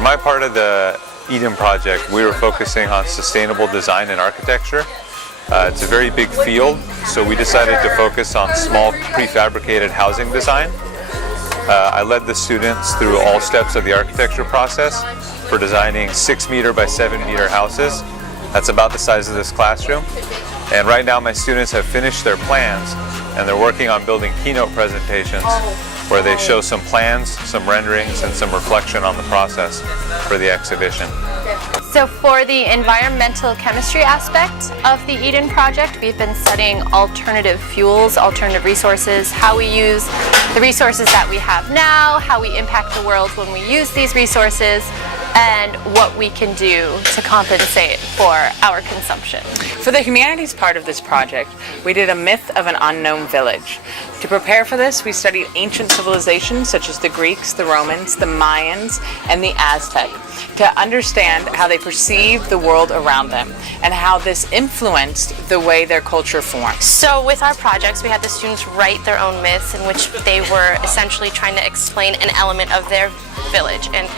My part of the E.D.E.N project, we were focusing on sustainable design and architecture. It's a very big field, so we decided to focus on small prefabricated housing design. I led the students through all steps of the architecture process for designing 6-meter by 7-meter houses. That's about the size of this classroom. And right now my students have finished their plans and they're working on building keynote presentations where they show some plans, some renderings, and some reflection on the process for the exhibition. So for the environmental chemistry aspect of the E.D.E.N project, we've been studying alternative fuels, alternative resources, how we use the resources that we have now, how we impact the world when we use these resources, and what we can do to compensate for our consumption. For the humanities part of this project, we did a myth of an unknown village. To prepare for this, we studied ancient civilizations such as the Greeks, the Romans, the Mayans, and the Aztec to understand how they perceived the world around them and how this influenced the way their culture formed. So with our projects, we had the students write their own myths in which they were essentially trying to explain an element of their village. And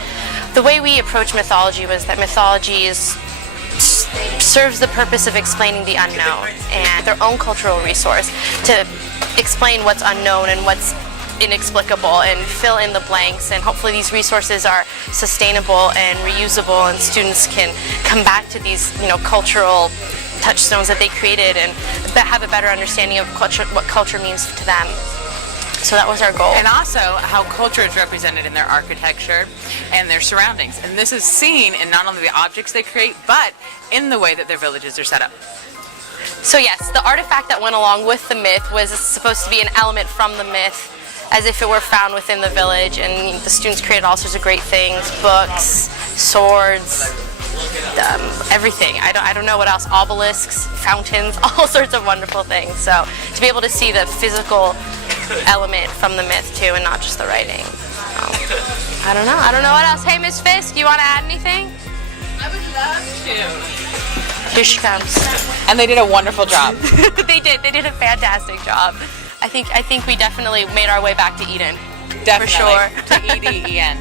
the way we approached mythology was that mythology serves the purpose of explaining the unknown and their own cultural resource to explain what's unknown and what's inexplicable and fill in the blanks, and hopefully these resources are sustainable and reusable and students can come back to these cultural touchstones that they created and have a better understanding of what culture means to them. So that was our goal. And also how culture is represented in their architecture and their surroundings. And this is seen in not only the objects they create, but in the way that their villages are set up. So yes, the artifact that went along with the myth was supposed to be an element from the myth, as if it were found within the village, and the students created all sorts of great things, books, swords, everything. I don't know what else, obelisks, fountains, all sorts of wonderful things. So to be able to see the physical element from the myth too, and not just the writing. I don't know what else. Hey, Miss Fisk, you want to add anything? I would love to. Here she comes. And they did a wonderful job. They did a fantastic job. I think we definitely made our way back to E.D.E.N. Definitely. For sure. To E.D.E.N.